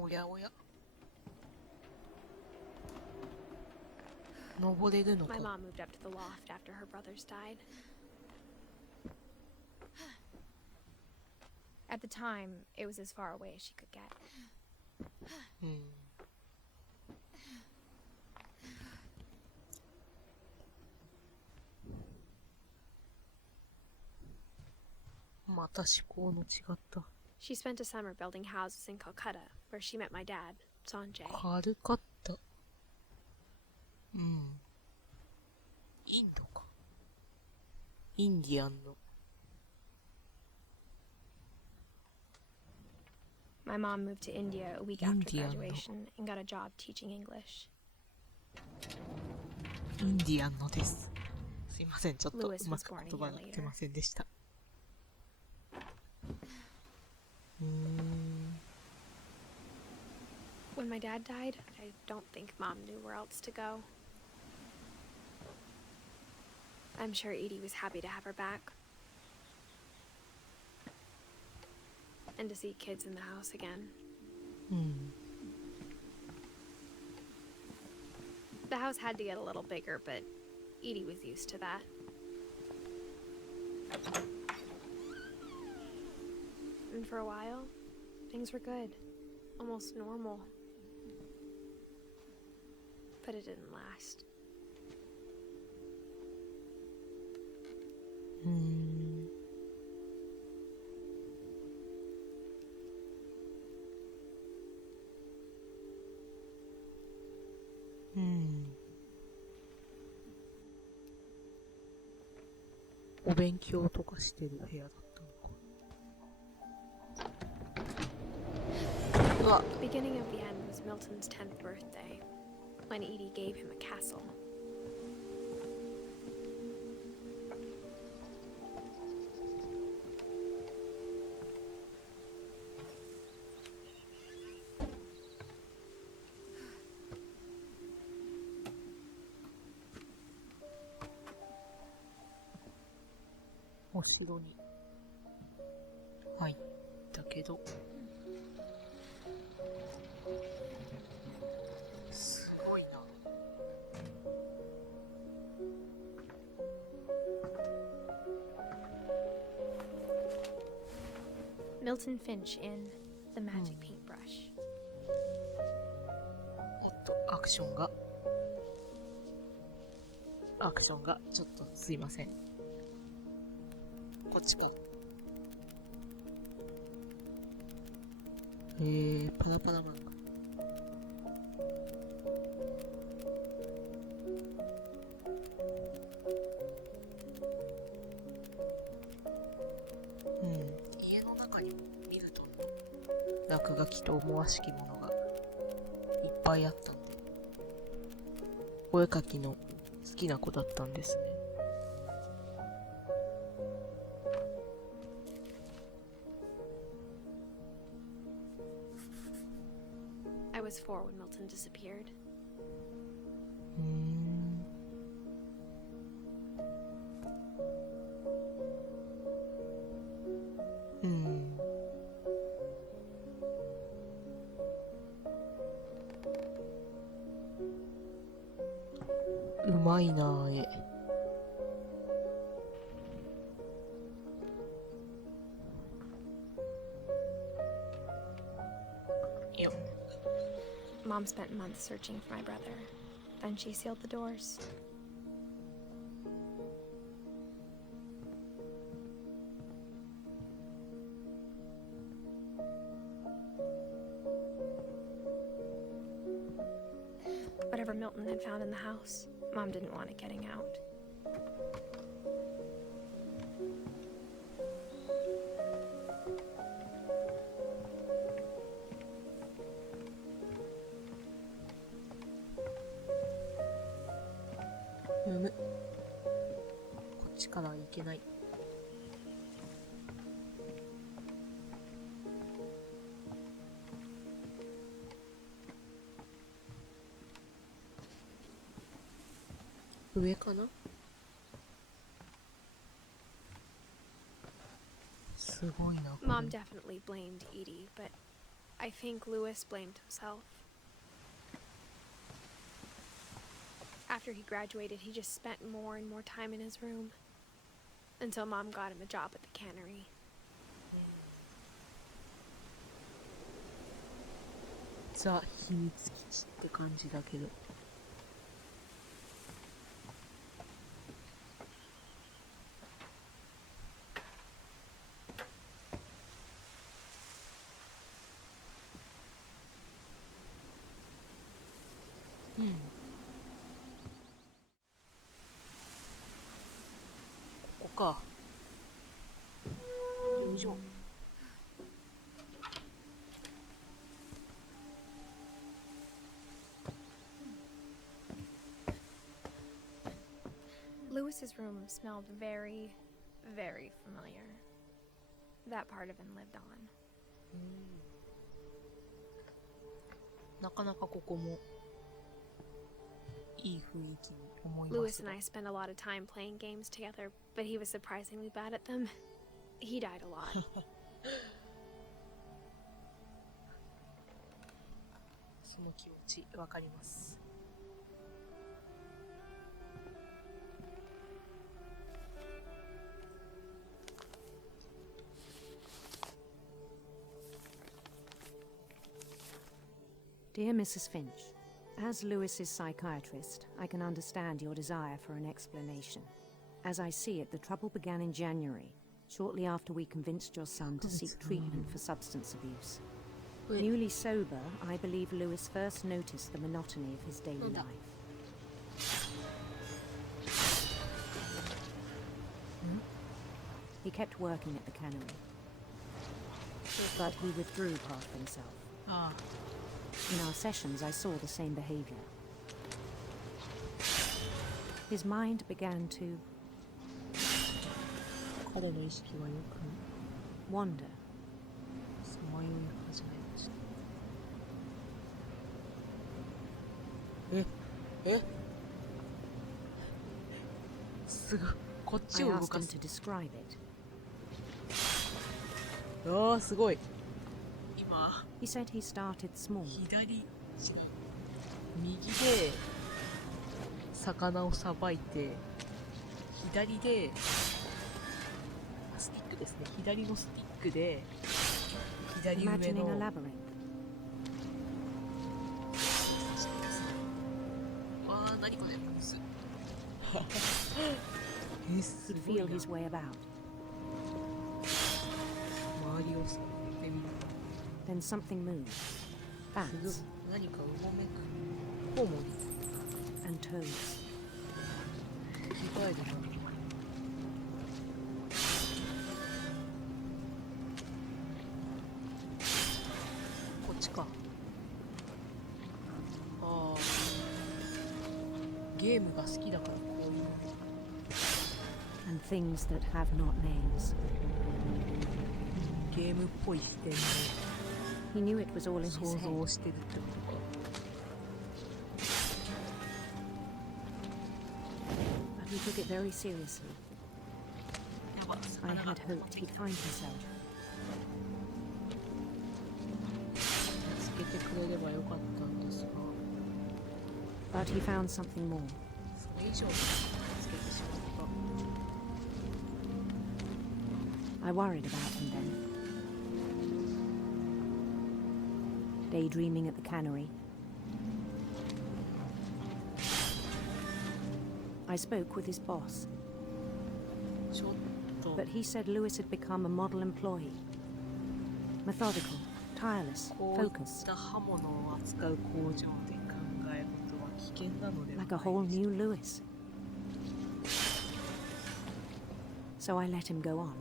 おやおや。登れるのか。 My mom moved up to the loft after her brothers died. At the time, it was as far away as she could get. うん。また思考の違った。She spent a summer building houses in Calcutta, where she met my dad, Sanjay. カルカッタ。うん。インドか。インディアンの。My mom moved to India a week after graduation and got a job teaching English. インディアンのです。すいません、ちょっとうまく言葉が出ませんでした。When my dad died, I don't think Mom knew where else to go. I'm sure Edie was happy to have her back. And to see kids in the house again. The house had to get a little bigger, but Edie was used to that. And for a while, things were good. Almost normal. But it didn't last. Hmm. お勉強とかしてる部屋だったのか。うわ。The beginning of the end was Milton's 10th birthday, when Edie gave him a castle.「お城に入ったけど」すごいな。Milton Finch in The Magic Paintbrush. おっと、アクションがちょっとすいません。こっちも。パラパラ漫画。家の中にもミルトンの落書きと思わしきものがいっぱいあったんで、お絵描きの好きな子だったんですね。I was 4 when Milton disappeared. うまいなぁ、絵。Mom spent months searching for my brother. Then she sealed the doors. Whatever Milton had found in the house, Mom didn't want it getting out.こっちからはいけない。上かな？すごいな。Mom definitely blamed Edie, but I think Lewis blamed himself. After he graduated, he just spent more and more time in his room. Until Mom got him a job at the cannery. ザ・秘密基地って感じだけど。うん。ここか。よいしょ。Lewis's room smelled very, very familiar. That part of him lived on. なかなかここもいい雰囲気に思いま Lewis す and が。 I spent a lot of time playing games together, but he was surprisingly bad at them. He died a lot. その気持ちわかります。Dear Mrs. Finch, as Lewis's psychiatrist, I can understand your desire for an explanation. As I see it, the trouble began in January, shortly after we convinced your son to seek treatment for substance abuse. Newly sober, I believe Lewis first noticed the monotony of his daily life. He kept working at the cannery, but he withdrew part of himself. ああ。 In our sessions, I saw the same behavior. His mind began to 彼の意識はよく wander. さまよい始めました。えすぐこっち I を動 asked か him す to。describe it. ああ、すごい。今 He said he started small. 左右で魚をさばいて、左でスティックですね。左のスティックで左上 Imagining a の labyrinth. わあ、何これすす He'd ごい feel な。 his way about. 周りを探ってみる。 Then something moved. す Bats ぐ何かうごめく。コウモリ and toads. 着替えるな。こっちか。ああ。ゲームが好きだからこういう And things that have not names. ゲームっぽい視点で He knew it was all in his 想 head. 像してるってことか。 But he took it very seriously. やば、 I 魚が had hoped he'd find himself. 見つけてくれればよかったんですが、 But he found something more. それ以上に見つけてしまった。 I worried about him then. Daydreaming at the cannery. I spoke with his boss, ちょっと but he said Lewis had become a model employee. Methodical, tireless, こういっ focused, た刃物を扱う工場で考え事は危険なのでは like a ない whole でしょ new Lewis. So I let him go on.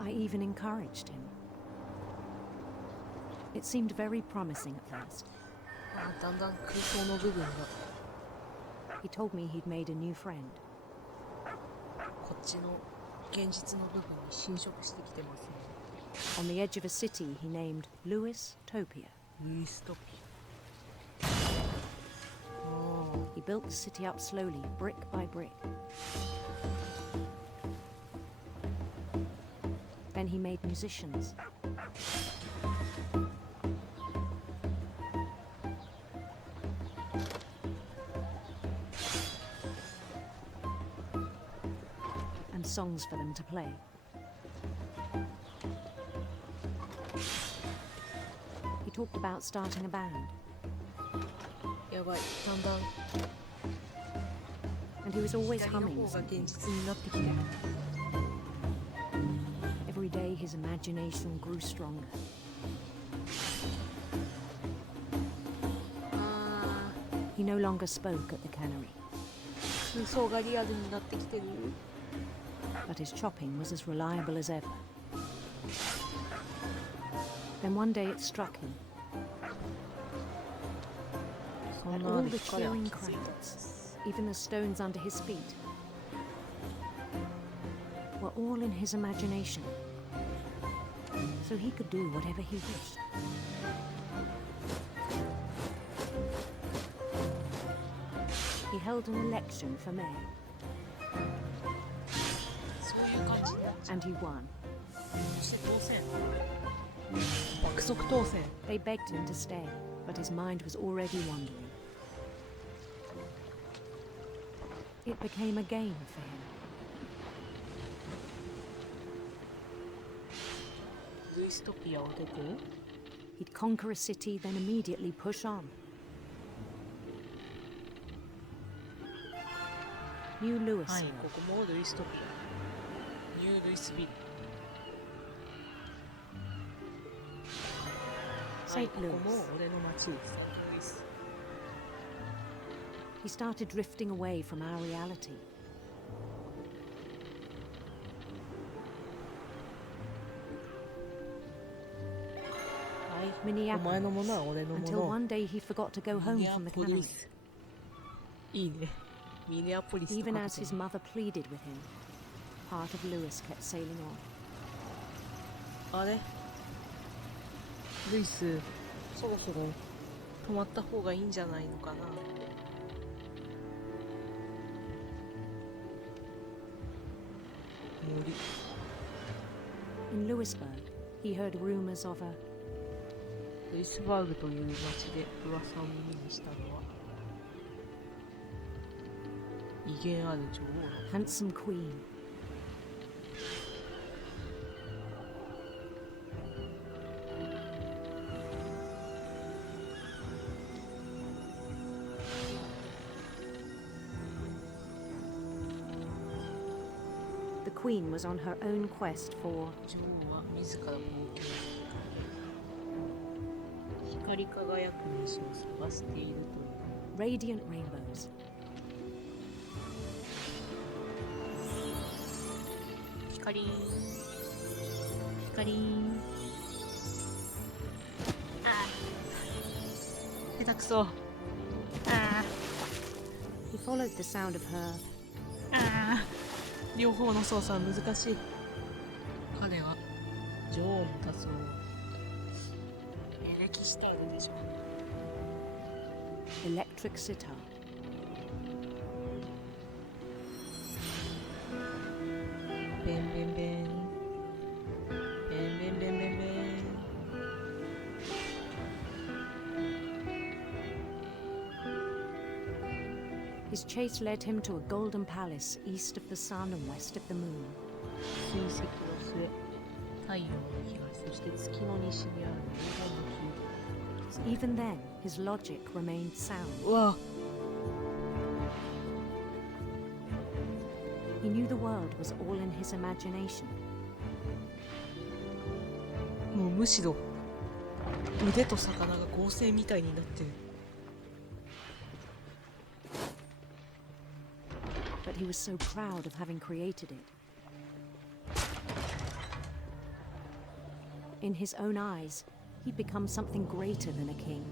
I even encouraged him. It seemed very promising at first. あだんだん空想の部分が He told me he'd made a new friend. こっちの現実の部分に侵食してきてますね。 On the edge of a city he named Lewis Topia. ルイストピア。あ He built the city up slowly, brick by brick. Then he made musicians. And songs for them to play. He talked about starting a band. やばい、だんだん And he was always 光の humming 方が現 something. 実になってきてる。 Every day his imagination grew stronger. あ He no longer spoke at the cannery, ー、空想がリアルになってきてる。 but his chopping was as reliable as ever. Then one day it struck him そん that な all ので the 疲れは cheering 気づいた。 crowds, even the stones under his feet, were all in his imagination, so he could do whatever he wished. He held an election for mayor, そういう感じになっちゃう。 and he won. そして当選。爆速当選。 They begged him to stay, but his mind was already wandering. It became a game for him. ルイストピアを出て、 He'd conquer a city, then immediately push on. New はい、 Lewisville, ここもルイストピア。ニュールイスビル。はい、 St. ここも Louis. 俺の街です。ルイス。 He started drifting away from our reality. Minneapolis. お前のものは俺のも Until の。 one day he forgot to go ミ home ネア from the ポリ cannery, ス。いいね。ミネアポリスと even か as his mother pleaded with him. Part of Lewis kept sailing on. あれルイス、そろそろ止まった方がいいんじゃないのかな。無理。 In Lewisburg, he heard rumors of a ルイスバーグという町で噂を耳にしたのは、威厳ある女王の handsome queen. The queen was on her own quest for 女王は自ら冒険を光り輝く虫を探しているという radiant rainbows. 光下手くそ。 He followed the sound of her 両方の操作は難しい。彼は女王の達をエレキシタールでしょ。 electric sitar. ベンベンベンベンベンベンベンベン。 His chase led him to a golden palace east of the sun and west of the moon. 水石の末、太陽の東、そして月の西にある黄金の Even then, his logic remained sound. うわ He knew the world was all in his imagination. もうむしろ腕と魚が合成みたいになってる。 But he was so proud of having created it. In his own eyes, he'd become something greater than a king.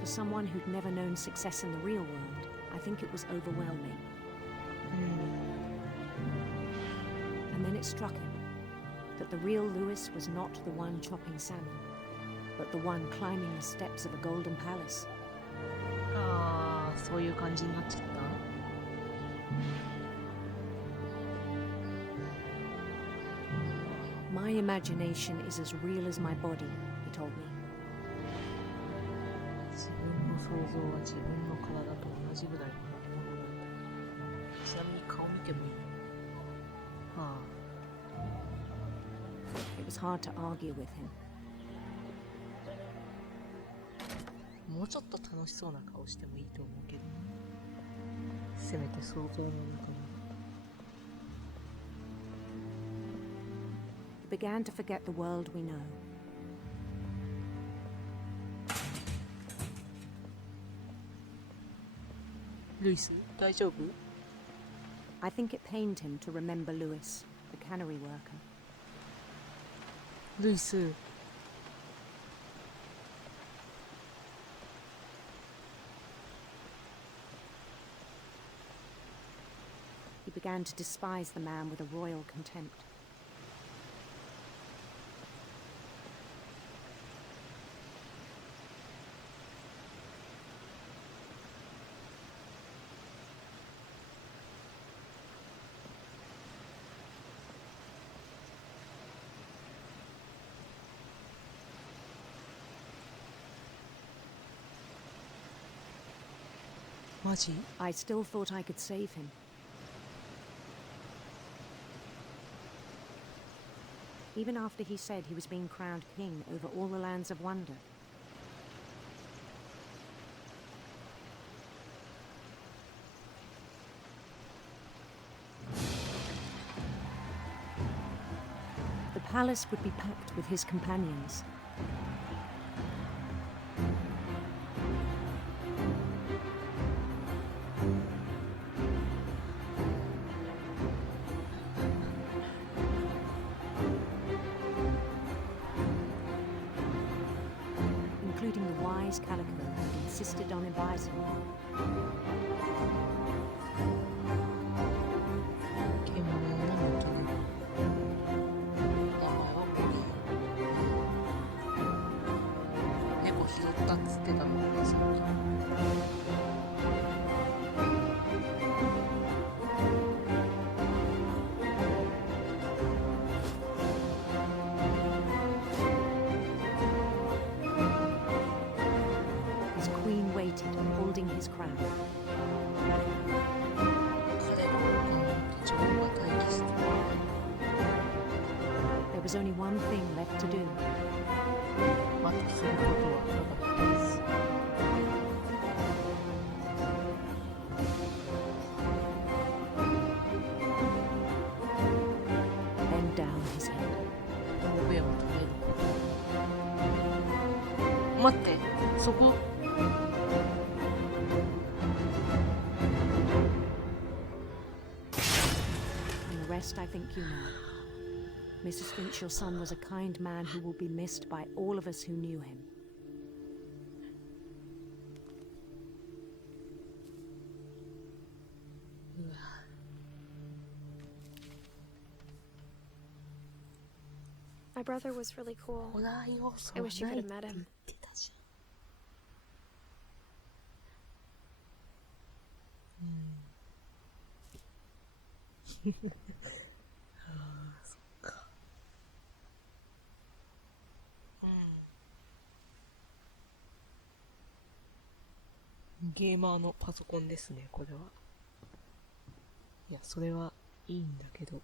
For someone who'd never known success in the real world, I think it was overwhelming. And then it struck him that the real Lewis was not the one chopping salmon, but the one climbing the steps of a golden palace. ああ、そういう感じになっちゃった。My imagination is as real as my body, he told me. 自分の想像は自分の体と同じぐらいのものなんだ。ちなみに顔見てもいい？はあ。It was hard to argue with him. もうちょっと楽しそうな顔してもいいと思うけど、せめて想像の中に。He began to forget the world we know. ルイス、大丈夫？ I think it pained him to remember Lewis, the cannery worker. ルイス。He began to despise the man with a royal contempt. I still thought I could save him. Even after he said he was being crowned king over all the lands of wonder. The palace would be packed with his companions. Including the wise Calico who insisted on advising him. 獣の元に。名前はポリー。猫拾ったっつってたのね、さっき。His queen waited, holding his crown. 彼の他の女王が待機する。There was only one thing left to do. あとすることはただ一つ。Bend down his head. 上を止めること。待って、そこ。And the rest I think you know. Mrs. Finch, your son was a kind man who will be missed by all of us who knew him. My brother was really cool. ホラー要素 I は wish you ないっ could て have met 言っ him. てたじゃん。ああ、そっか。ゲーマーのパソコンですね、これは。いや、それはいいんだけど。